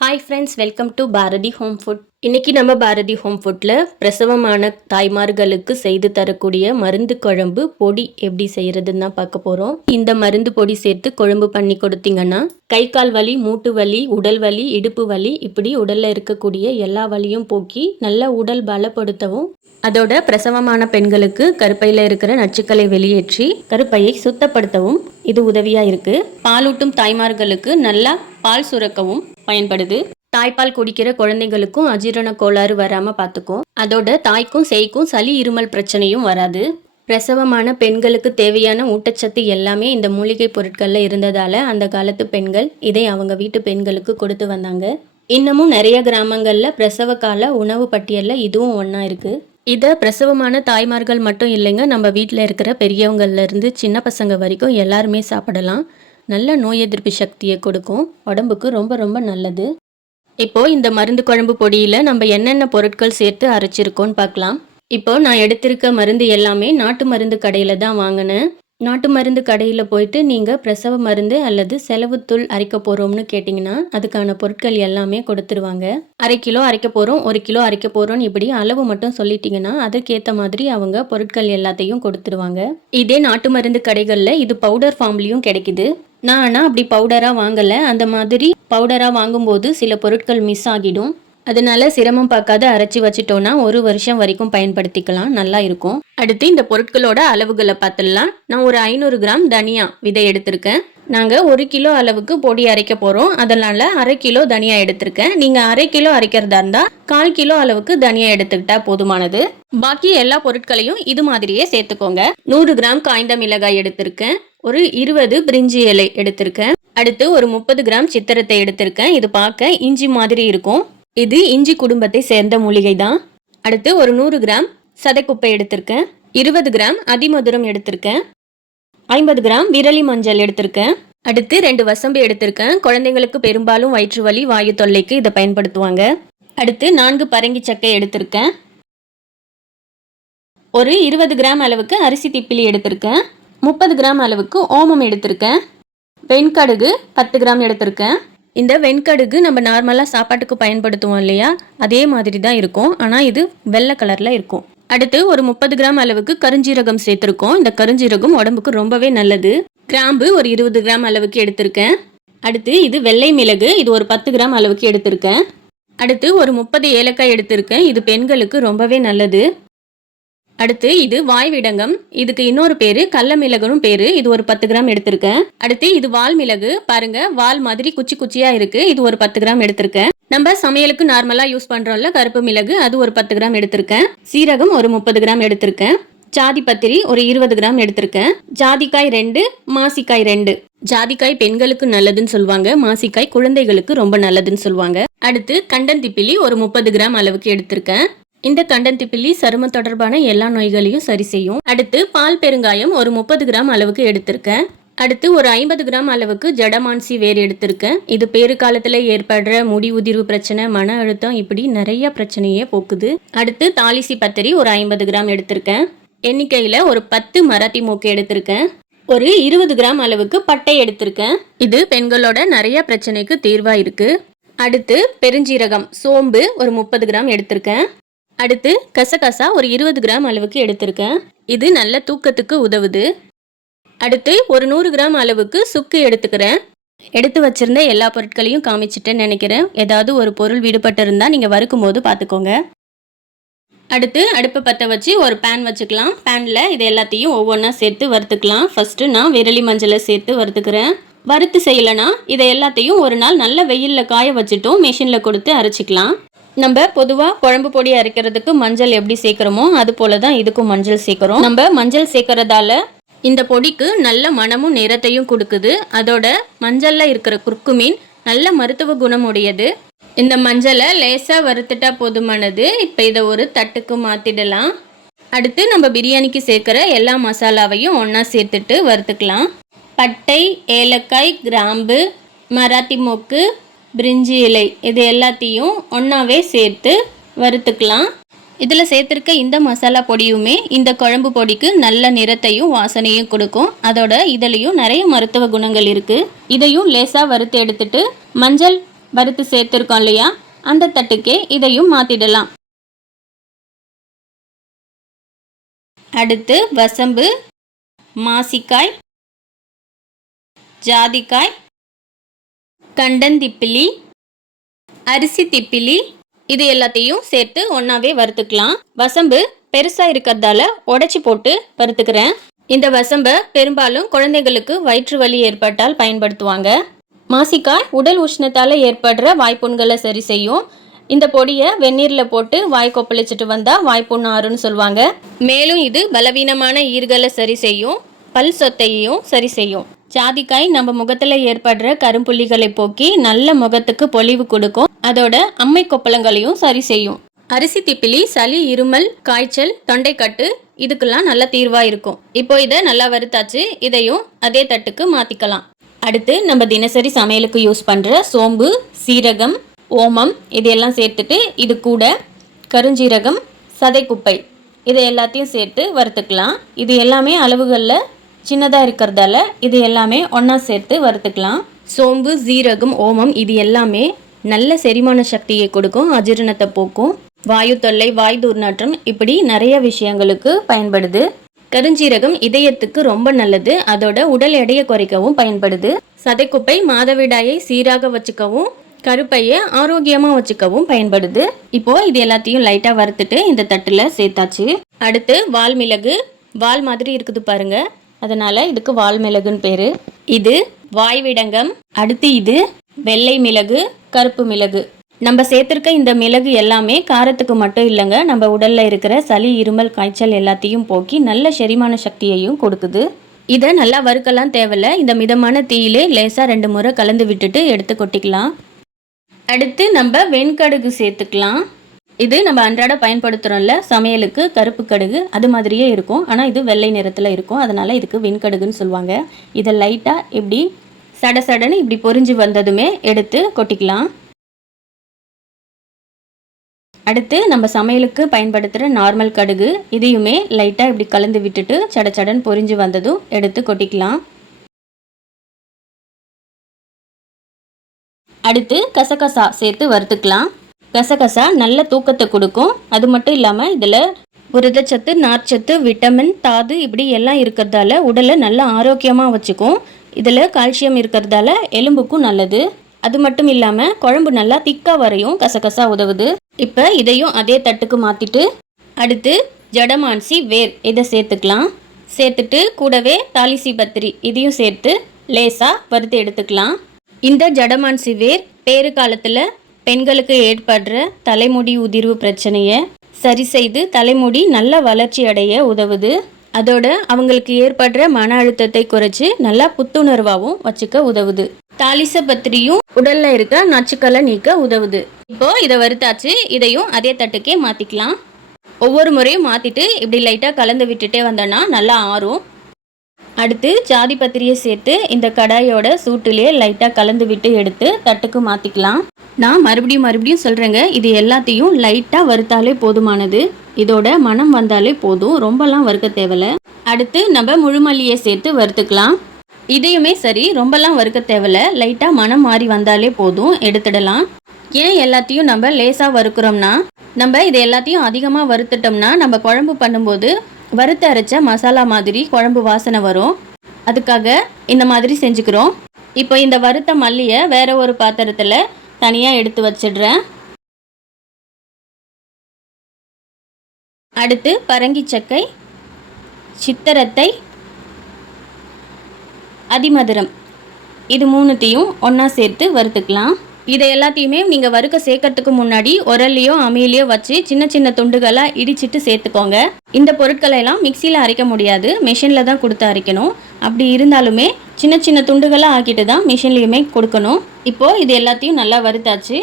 Hi friends welcome to Bharathi home food இன்றைக்கி நம்ம Bharathi home ஃபுட்டில் பிரசவமான தாய்மார்களுக்கு செய்து தரக்கூடிய மருந்து குழம்பு பொடி எப்படி செய்கிறதுன்னு தான் பார்க்க போகிறோம் இந்த மருந்து பொடி சேர்த்து குழம்பு பண்ணி கொடுத்தீங்கன்னா கை கால் வலி மூட்டு வலி உடல் வலி இடுப்பு வலி இப்படி உடலில் இருக்கக்கூடிய எல்லா வலியும் போக்கி நல்ல உடல் பலப்படுத்தவும் அதோட பிரசவமான பெண்களுக்கு கருப்பையில் இருக்கிற நச்சுக்களை வெளியேற்றி கருப்பையை சுத்தப்படுத்தவும் இது உதவியாக இருக்குது பாலூட்டும் தாய்மார்களுக்கு நல்லா பால் சுரக்கவும் பயன்படுது. தாய்ப்பால் குடிக்கிற குழந்தைங்களுக்கும் அஜீரண கோளாறு வராம பார்த்துக்கும் அதோட தாய்க்கும் சேய்க்கும் சளி இருமல் பிரச்சனையும் வராது. பிரசவமான பெண்களுக்கு தேவையான ஊட்டச்சத்து எல்லாமே இந்த மூலிகை பொருட்கள்ல இருந்ததால அந்த காலத்து பெண்கள் இதை அவங்க வீட்டு பெண்களுக்கு கொடுத்து வந்தாங்க. இன்னமும் நிறைய கிராமங்கள்ல பிரசவ கால உணவு பட்டியல்ல இதுவும் ஒன்றா இருக்கு. இதை பிரசவமான தாய்மார்கள் மட்டும் இல்லைங்க நம்ம வீட்டில் இருக்கிற பெரியவங்கள்ல இருந்து சின்ன பசங்க வரைக்கும் எல்லாருமே சாப்பிடலாம். நல்ல நோய் எதிர்ப்பு சக்தியை கொடுக்கும். உடம்புக்கு ரொம்ப ரொம்ப நல்லது. இப்போ இந்த மருந்து குழம்பு பொடியில் நம்ம என்னென்ன பொருட்கள் சேர்த்து அரைச்சிருக்கோம்னு பார்க்கலாம். இப்போ நான் எடுத்திருக்க மருந்து எல்லாமே நாட்டு மருந்து கடையில் தான் வாங்கினேன். நாட்டு மருந்து கடையில் போயிட்டு நீங்கள் பிரசவ மருந்து அல்லது செலவுத்தூள் அரைக்க போகிறோம்னு கேட்டிங்கன்னா அதுக்கான பொருட்கள் எல்லாமே கொடுத்துருவாங்க. அரை கிலோ அரைக்க போகிறோம் ஒரு கிலோ அரைக்க போகிறோம்னு இப்படி அளவு மட்டும் சொல்லிட்டீங்கன்னா அதுக்கேற்ற மாதிரி அவங்க பொருட்கள் எல்லாத்தையும் கொடுத்துருவாங்க. இதே நாட்டு மருந்து கடைகளில் இது பவுடர் ஃபார்ம்லேயும் கிடைக்குது. நான் ஆனால் அப்படி பவுடராக வாங்கலை. அந்த மாதிரி பவுடராக வாங்கும்போது சில பொருட்கள் மிஸ் ஆகிடும். அதனால சிரமம் பார்க்காத அரைச்சி வச்சிட்டோன்னா ஒரு வருஷம் வரைக்கும் பயன்படுத்திக்கலாம். நல்லா இருக்கும். அடுத்து இந்த பொருட்களோட அளவுகளை பார்த்துடலாம். நான் ஒரு ஐநூறு கிராம் தனியா விதை எடுத்திருக்கேன். நாங்கள் ஒரு கிலோ அளவுக்கு பொடி அரைக்க போகிறோம் அதனால அரை கிலோ தனியா எடுத்திருக்கேன். நீங்கள் அரை கிலோ அரைக்கிறதா இருந்தால் கால் கிலோ அளவுக்கு தனியா எடுத்துக்கிட்டா போதுமானது. பாக்கி எல்லா பொருட்களையும் இது மாதிரியே சேர்த்துக்கோங்க. நூறு கிராம் காய்ந்த மிளகாய் எடுத்திருக்கேன். ஒரு இருபது பிரிஞ்சி இலை எடுத்திருக்கேன். அடுத்து ஒரு முப்பது கிராம் சித்திரத்தை எடுத்திருக்கேன். இது பார்க்க இஞ்சி மாதிரி இருக்கும். இது இஞ்சி குடும்பத்தை சேர்ந்த மூலிகை தான் அடுத்து ஒரு நூறு கிராம் சதைக்குப்பை எடுத்திருக்கேன். இருபது கிராம் அதிமதுரம் எடுத்திருக்கேன். ஐம்பது கிராம் விரலி மஞ்சள் எடுத்திருக்கேன். அடுத்து ரெண்டு வசம்பு எடுத்திருக்கேன். குழந்தைங்களுக்கு பெரும்பாலும் வயிற்று வலி வாயு தொல்லைக்கு இதை பயன்படுத்துவாங்க. அடுத்து நான்கு பரங்கி சக்கை எடுத்திருக்கேன். ஒரு இருபது கிராம் அளவுக்கு அரிசி திப்பிலி எடுத்திருக்கேன். முப்பது கிராம் அளவுக்கு ஓமம் எடுத்திருக்கேன். வெண்கடுகு பத்து கிராம் எடுத்திருக்கேன். இந்த வெண்கடுகு நம்ம நார்மலாக சாப்பாட்டுக்கு பயன்படுத்துவோம் இல்லையா? அதே மாதிரி தான் இருக்கும். ஆனால் இது வெள்ளை கலரில் இருக்கும். அடுத்து ஒரு முப்பது கிராம் அளவுக்கு கருஞ்சீரகம் சேர்த்துருக்கோம். இந்த கருஞ்சீரகம் உடம்புக்கு ரொம்பவே நல்லது. கிராம்பு ஒரு இருபது கிராம் அளவுக்கு எடுத்திருக்கேன். அடுத்து இது வெள்ளை மிளகு. இது ஒரு பத்து கிராம் அளவுக்கு எடுத்திருக்கேன். அடுத்து ஒரு முப்பது ஏலக்காய் எடுத்திருக்கேன். இது பெண்களுக்கு ரொம்பவே நல்லது. அடுத்து இது வாய் விடங்கம் இதுக்கு இன்னொரு பேரு கள்ள மிளகுன்னு பேரு. இது ஒரு பத்து கிராம் எடுத்திருக்கேன். அடுத்து இது வால் மிளகு. பாருங்க வால் மாதிரி குச்சி குச்சியா இருக்கு. இது ஒரு பத்து கிராம் எடுத்திருக்கேன். நம்ம சமையலுக்கு நார்மலா யூஸ் பண்றோம்ல கருப்பு மிளகு. அது ஒரு பத்து கிராம் எடுத்திருக்கேன். சீரகம் ஒரு முப்பது கிராம் எடுத்திருக்கேன். ஜாதி பத்திரி ஒரு இருபது கிராம் எடுத்திருக்கேன். ஜாதிக்காய் ரெண்டு மாசிக்காய் ரெண்டு. ஜாதிக்காய் பெண்களுக்கு நல்லதுன்னு சொல்லுவாங்க. மாசிக்காய் குழந்தைகளுக்கு ரொம்ப நல்லதுன்னு சொல்லுவாங்க. அடுத்து கண்டந்திப்பிலி ஒரு முப்பது கிராம் அளவுக்கு எடுத்திருக்கேன். இந்த கண்டந்திப்பிலி சருமம் தொடர்பான எல்லா நோய்களையும் சரி செய்யும். அடுத்து பால் பெருங்காயம் ஒரு முப்பது கிராம் அளவுக்கு எடுத்திருக்கேன். அடுத்து ஒரு ஐம்பது கிராம் அளவுக்கு ஜடமான்சி வேர் எடுத்திருக்கேன். இது பேறு காலத்தில் ஏற்படுற முடி உதிர்வு பிரச்சனை மன அழுத்தம் இப்படி நிறைய பிரச்சனையே போக்குது. அடுத்து தாலிசி பத்திரி ஒரு ஐம்பது கிராம் எடுத்திருக்கேன். எண்ணிக்கையில் ஒரு பத்து மராத்தி மூக்கு எடுத்திருக்கேன். ஒரு இருபது கிராம் அளவுக்கு பட்டை எடுத்திருக்கேன். இது பெண்களோட நிறைய பிரச்சனைக்கு தீர்வா இருக்கு. அடுத்து பெருஞ்சீரகம் சோம்பு ஒரு முப்பது கிராம் எடுத்திருக்கேன். அடுத்து கசகசா ஒரு இருபது கிராம் அளவுக்கு எடுத்திருக்கேன். இது நல்ல தூக்கத்துக்கு உதவுது. அடுத்து ஒரு நூறு கிராம் அளவுக்கு சுக்கு எடுத்துக்கிறேன். எடுத்து வச்சிருந்த எல்லா பொருட்களையும் காமிச்சிட்டேன்னு நினைக்கிறேன். ஏதாவது ஒரு பொருள் விடுபட்டு இருந்தால் நீங்கள் வறுக்கும் போது பார்த்துக்கோங்க அடுத்து அடுப்பை பற்ற வச்சு ஒரு பேன் வச்சுக்கலாம். பேனில் இது எல்லாத்தையும் ஒவ்வொன்றா சேர்த்து வறுத்துக்கலாம். ஃபஸ்ட்டு நான் விரலி மஞ்சளை சேர்த்து வறுத்துக்கிறேன். வறுத்து செய்யலைன்னா இதை எல்லாத்தையும் ஒரு நாள் நல்ல வெயிலில் காய வச்சுட்டும் மிஷினில் கொடுத்து அரைச்சிக்கலாம். நம்ம பொதுவாக குழம்பு பொடி அரைக்கிறதுக்கு மஞ்சள் எப்படி சேர்க்குறோமோ அது போல தான் இதுக்கும் மஞ்சள் சேர்க்குறோம். நம்ம மஞ்சள் சேர்க்கறதால இந்த பொடிக்கு நல்ல மனமும் நிறத்தையும் கொடுக்குது. அதோட மஞ்சளில் இருக்கிற குர்க்குமீன் நல்ல மருத்துவ குணம் உடையது இந்த மஞ்சளை லேசாக வறுத்துட்டா போதுமானது. இப்போ இதை ஒரு தட்டுக்கு மாற்றிடலாம் அடுத்து நம்ம பிரியாணிக்கு சேர்க்குற எல்லா மசாலாவையும் ஒன்றா சேர்த்துட்டு வறுத்துக்கலாம். பட்டை ஏலக்காய் கிராம்பு மராத்தி மொக்கு பிரிஞ்சி இலை இது எல்லாத்தையும் ஒன்றாவே சேர்த்து வறுத்துக்கலாம். இதில் சேர்த்துருக்க இந்த மசாலா பொடியுமே இந்த குழம்பு பொடிக்கு நல்ல நிறத்தையும் வாசனையும் கொடுக்கும். அதோட இதுலேயும் நிறைய மருத்துவ குணங்கள் இருக்குது இதையும் லேசாக வறுத்து எடுத்துட்டு மஞ்சள் வறுத்து சேர்த்துருக்கோம் இல்லையா? அந்த தட்டுக்கே இதையும் மாற்றிடலாம் அடுத்து வசம்பு மாசிக்காய் ஜாதிக்காய் கண்டந்திப்பிலி அரிசி திப்பிலி இது எல்லாத்தையும் சேர்த்து ஒன்றாவே வறுத்துக்கலாம். வசம்பு பெருசாக இருக்கிறதால உடச்சி போட்டு வறுத்துக்கிறேன். இந்த வசம்பை பெரும்பாலும் குழந்தைகளுக்கு வயிற்று வலி ஏற்பட்டால் பயன்படுத்துவாங்க. மாசிக்காய் உடல் உஷ்ணத்தால் ஏற்படுற வாய்ப்புண்களை சரி செய்யும். இந்த பொடியை வெந்நீரில் போட்டு வாய் கொப்பளிச்சிட்டு வந்தால் வாய்ப்புண் ஆறுன்னு சொல்லுவாங்க மேலும் இது பலவீனமான ஈர்களை சரி செய்யும். பல் சொத்தையும் சரி செய்யும். ஜாதிக்காய் நம்ம முகத்தில் ஏற்படுற கரும்புள்ளிகளை போக்கி நல்ல முகத்துக்கு பொலிவு கொடுக்கும். அதோட அம்மை கொப்பளங்களையும் சரி செய்யும். அரிசி திப்பிலி சளி இருமல் காய்ச்சல் தொண்டைக்கட்டு இதுக்கெல்லாம் நல்ல தீர்வாக இருக்கும். இப்போ இதை நல்லா வறுத்தாச்சு இதையும் அதே தட்டுக்கு மாற்றிக்கலாம் அடுத்து நம்ம தினசரி சமையலுக்கு யூஸ் பண்ணுற சோம்பு சீரகம் ஓமம் இதையெல்லாம் சேர்த்துட்டு இது கூட கருஞ்சீரகம் சதைக்குப்பை இதை எல்லாத்தையும் சேர்த்து வறுத்துக்கலாம். இது எல்லாமே அளவுகளில் சின்னதாக இருக்கிறதால இது எல்லாமே ஒன்றா சேர்த்து வறுத்துக்கலாம். சோம்பு சீரகம் ஓமம் இது எல்லாமே நல்ல செரிமான சக்தியை கொடுக்கும் அஜீரணத்தை போக்கும். வாயு தொல்லை வாய் துர்நாற்றம் இப்படி நிறைய விஷயங்களுக்கு பயன்படுது. கருஞ்சீரகம் இதயத்துக்கு ரொம்ப நல்லது அதோட உடல் எடையை குறைக்கவும் பயன்படுது. சதைக்குப்பை மாதவிடாயை சீராக வச்சுக்கவும் கருப்பையை ஆரோக்கியமாக வச்சுக்கவும் பயன்படுது. இப்போ இது எல்லாத்தையும் லைட்டாக வறுத்துட்டு இந்த தட்டில் சேர்த்தாச்சு. அடுத்து வால் மிளகு வால் மாதிரி இருக்குது பாருங்கள் அதனால இதுக்கு வால் மிளகுன்னு பேரு. இது வாய்விடங்கம் அடுத்து இது வெள்ளை மிளகு கருப்பு மிளகு. நம்ம சேர்த்துருக்க இந்த மிளகு எல்லாமே காரத்துக்கு மட்டும் இல்லைங்க நம்ம உடல்ல இருக்கிற சளி இருமல் காய்ச்சல் எல்லாத்தையும் போக்கி நல்ல செரிமான சக்தியையும் கொடுக்குது. இதை நல்லா வறுக்கலாம் தேவையில்ல இந்த மிதமான தீயிலே லேசாக ரெண்டு முறை கலந்து விட்டுட்டு எடுத்து கொட்டிக்கலாம். அடுத்து நம்ம வெண்கடுகு சேர்த்துக்கலாம். இது நம்ம அன்றாட பயன்படுத்துகிறோம்ல சமையலுக்கு கருப்பு கடுகு அது மாதிரியே இருக்கும். ஆனால் இது வெள்ளை நிறத்தில் இருக்கும். அதனால் இதுக்கு வெண்கடுகுன்னு சொல்லுவாங்க. இதை லைட்டாக இப்படி சட சடன்னு இப்படி பொரிஞ்சு வந்ததுமே எடுத்து கொட்டிக்கலாம். அடுத்து நம்ம சமையலுக்கு பயன்படுத்துகிற நார்மல் கடுகு இதையுமே லைட்டாக இப்படி கலந்து விட்டுட்டு சட சடன் பொரிஞ்சு வந்ததும் எடுத்து கொட்டிக்கலாம். அடுத்து கசகசா சேர்த்து வறுத்துக்கலாம். கசகசா நல்ல தூக்கத்தை கொடுக்கும். அது மட்டும் இல்லாமல் இதில் புரதச்சத்து நார்ச்சத்து விட்டமின் தாது இப்படி எல்லாம் இருக்கிறதால உடலை நல்லா ஆரோக்கியமாக வச்சுக்கும். இதில் கால்சியம் இருக்கிறதால எலும்புக்கும் நல்லது. அது மட்டும் இல்லாமல் குழம்பு நல்லா திக்காக வரையும் கசகசா உதவுது. இப்போ இதையும் அதே தட்டுக்கு மாற்றிட்டு அடுத்து ஜடமான்சி வேர் இதை சேர்த்துக்கலாம். சேர்த்துட்டு கூடவே தாலிசி பத்திரி இதையும் சேர்த்து லேசாக வறுத்து எடுத்துக்கலாம். இந்த ஜடமான்சி வேர் பேறு காலத்தில் பெண்களுக்கு ஏற்படுற தலைமுடி உதிர்வு பிரச்சனையை சரி செய்து தலைமுடி நல்ல வளர்ச்சி அடைய உதவுது. அதோட அவங்களுக்கு ஏற்படுற மன அழுத்தத்தை குறைச்சி நல்லா புத்துணர்வாகவும் வச்சுக்க உதவுது. தாலிச பத்திரியும் உடல்ல இருக்க நச்சுக்களை நீக்க உதவுது. இப்போ இதை வறுத்தாச்சு இதையும் அதே தட்டுக்கே மாத்திக்கலாம். ஒவ்வொரு முறையும் மாத்திட்டு இப்படி லைட்டா கலந்து விட்டுட்டே வந்தோன்னா நல்லா ஆறும். அடுத்து ஜாதி பத்திரியை சேர்த்து இந்த கடாயோட சூட்டுலேயே லைட்டாக கலந்து விட்டு எடுத்து தட்டுக்கு மாற்றிக்கலாம் நான் மறுபடியும் மறுபடியும் சொல்கிறேங்க இது எல்லாத்தையும் லைட்டாக வறுத்தாலே போதுமானது. இதோட மனம் வந்தாலே போதும் ரொம்பலாம் வறுக்க தேவையில்ல அடுத்து நம்ம முழுமல்லியை சேர்த்து வறுத்துக்கலாம். இதையுமே சரி ரொம்பலாம் வறுக்க தேவையில்ல லைட்டாக மனம் மாறி வந்தாலே போதும் எடுத்துடலாம். ஏன் எல்லாத்தையும் நம்ம லேசாக வறுக்கிறோம்னா? நம்ம இது எல்லாத்தையும் அதிகமாக வறுத்துட்டோம்னா நம்ம குழம்பு பண்ணும்போது வறுத்து அரைச்ச மசாலா மாதிரி குழம்பு வாசனை வரும். அதுக்காக இந்த மாதிரி செஞ்சுக்கிறோம். இப்போ இந்த வறுத்த மல்லியை வேற ஒரு பாத்திரத்தில் தனியாக எடுத்து வச்சிடுறேன். அடுத்து பரங்கி சக்கை சித்தரத்தை அதிமதுரம். இது மூணுத்தையும் ஒன்றா சேர்த்து வறுத்துக்கலாம். இதை எல்லாத்தையுமே நீங்கள் வறுக்க சேர்க்கறதுக்கு முன்னாடி உரல்லையோ அம்மியிலையோ வச்சு சின்ன சின்ன துண்டுகளாக இடிச்சிட்டு சேர்த்துக்கோங்க. இந்த பொருட்களை எல்லாம் மிக்சியில் அரைக்க முடியாது. மிஷினில் தான் கொடுத்து அரைக்கணும். அப்படி இருந்தாலுமே சின்ன சின்ன துண்டுகளாக ஆக்கிட்டு தான் மிஷின்லேயுமே கொடுக்கணும். இப்போது இது எல்லாத்தையும் நல்லா வறுத்தாச்சு.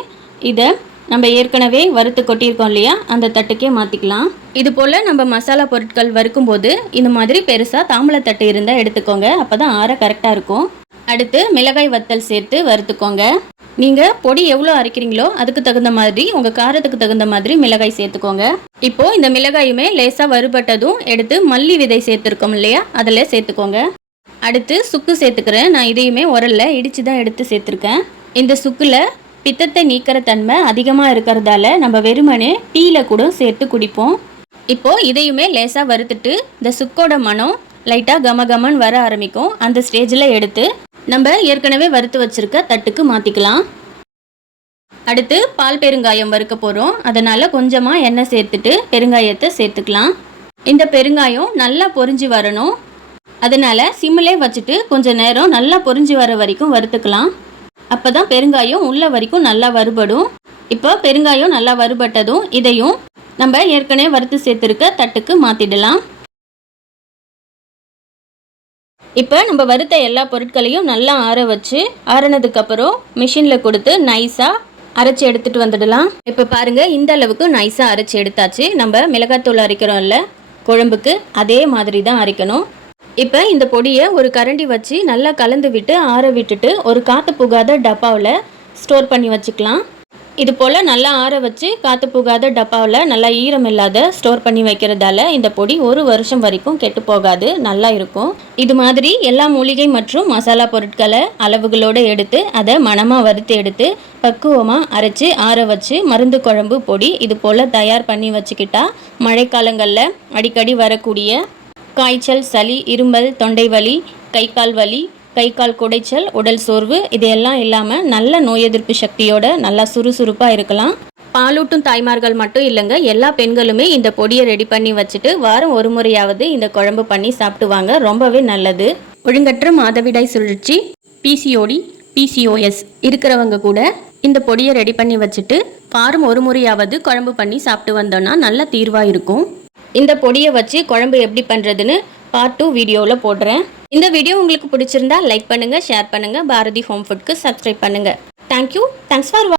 இதை நம்ம ஏற்கனவே வறுத்து கொட்டியிருக்கோம் இல்லையா? அந்த தட்டுக்கே மாற்றிக்கலாம் இது போல் நம்ம மசாலா பொருட்கள் வறுக்கும் போது இந்த மாதிரி பெருசாக தாம்பளத்தட்டு இருந்தால் எடுத்துக்கோங்க. அப்போ தான் ஆற கரெக்டாக இருக்கும். அடுத்து மிளகாய் வத்தல் சேர்த்து வறுத்துக்கோங்க. நீங்கள் பொடி எவ்வளோ அரைக்கிறீங்களோ அதுக்கு தகுந்த மாதிரி உங்கள் காரத்துக்கு தகுந்த மாதிரி மிளகாய் சேர்த்துக்கோங்க. இப்போது இந்த மிளகாயுமே லேசாக வறுபட்டதும் எடுத்து மல்லி விதை சேர்த்துருக்கோம் இல்லையா? அதில் சேர்த்துக்கோங்க. அடுத்து சுக்கு சேர்த்துக்கிறேன். நான் இதையுமே உரல்ல இடித்து தான் எடுத்து சேர்த்துருக்கேன். இந்த சுக்கில் பித்தத்தை நீக்கிற தன்மை அதிகமாக இருக்கிறதால நம்ம வெறுமனே டீயில் கூட சேர்த்து குடிப்போம். இப்போது இதையுமே லேசாக வறுத்துட்டு இந்த சுக்கோட மனம் லைட்டாக கம கமன்னு வர ஆரம்பிக்கும். அந்த ஸ்டேஜில் எடுத்து நம்ம ஏற்கனவே வறுத்து வச்சிருக்க தட்டுக்கு மாற்றிக்கலாம் அடுத்து பால் பெருங்காயம் வறுக்க போகிறோம் அதனால் கொஞ்சமாக எண்ணெய் சேர்த்துட்டு பெருங்காயத்தை சேர்த்துக்கலாம். இந்த பெருங்காயம் நல்லா பொரிஞ்சு வரணும். அதனால் சிம்மிலே வச்சுட்டு கொஞ்சம் நேரம் நல்லா பொரிஞ்சு வர வரைக்கும் வறுத்துக்கலாம். அப்போ தான் பெருங்காயம் உள்ள வரைக்கும் நல்லா வறுபடும். இப்போ பெருங்காயம் நல்லா வறுபட்டதும் இதையும் நம்ம ஏற்கனவே வறுத்து சேர்த்துருக்க தட்டுக்கு மாற்றிடலாம் இப்போ நம்ம வறுத்த எல்லா பொருட்களையும் நல்லா ஆற வச்சு ஆறினதுக்கப்புறம் மிஷினில் கொடுத்து நைஸாக அரைச்சி எடுத்துகிட்டு வந்துடலாம். இப்போ பாருங்கள் இந்த அளவுக்கு நைஸாக அரைச்சி எடுத்தாச்சு. நம்ம மிளகாத்தூள் அரைக்கிறோம்ல குழம்புக்கு அதே மாதிரி தான் அரைக்கணும். இப்போ இந்த பொடியை ஒரு கரண்டி வச்சு நல்லா கலந்து விட்டு ஆற விட்டுட்டு ஒரு காற்று புகாத டப்பாவில் ஸ்டோர் பண்ணி வச்சுக்கலாம். இது போல் நல்லா ஆற வச்சு காற்று புகாத டப்பாவில் நல்லா ஈரம் இல்லாத ஸ்டோர் பண்ணி வைக்கிறதால இந்த பொடி ஒரு வருஷம் வரைக்கும் கெட்டு போகாது நல்லா இருக்கும். இது மாதிரி எல்லா மூலிகை மற்றும் மசாலா பொருட்களை அளவுகளோடு எடுத்து அதை மணமாக வறுத்து எடுத்து பக்குவமாக அரைச்சி ஆற வச்சு மருந்து குழம்பு பொடி இது போல் தயார் பண்ணி வச்சுக்கிட்டா மழைக்காலங்களில் அடிக்கடி வரக்கூடிய காய்ச்சல் சளி இருமல் தொண்டை வலி கை கால் வலி கை கால் குடைச்சல் உடல் சோர்வு இதையெல்லாம் இல்லாமல் நல்ல நோய் எதிர்ப்பு சக்தியோட நல்லா சுறுசுறுப்பாக இருக்கலாம். பாலூட்டும் தாய்மார்கள் மட்டும் இல்லைங்க எல்லா பெண்களுமே இந்த பொடியை ரெடி பண்ணி வச்சுட்டு வாரம் ஒரு முறையாவது இந்த குழம்பு பண்ணி சாப்பிடுவாங்க ரொம்பவே நல்லது. ஒழுங்கற்ற மாதவிடாய் சுழற்சி பிசிஓடி பிசிஓஎஸ் இருக்கிறவங்க கூட இந்த பொடியை ரெடி பண்ணி வச்சுட்டு வாரம் ஒரு முறையாவது குழம்பு பண்ணி சாப்பிட்டு வந்தோம்னா நல்ல தீர்வாக இருக்கும். இந்த பொடியை வச்சு குழம்பு எப்படி பண்ணுறதுன்னு பார்ட் டூ வீடியோவில் போடுறேன். இந்த வீடியோ உங்களுக்கு பிடிச்சிருந்தா லைக் பண்ணுங்கள் ஷேர் பண்ணுங்கள் பாரதி ஹோம் ஃபுட்க்கு சப்ஸ்கிரைப் பண்ணுங்கள் தேங்க்யூ தேங்க்ஸ் ஃபார்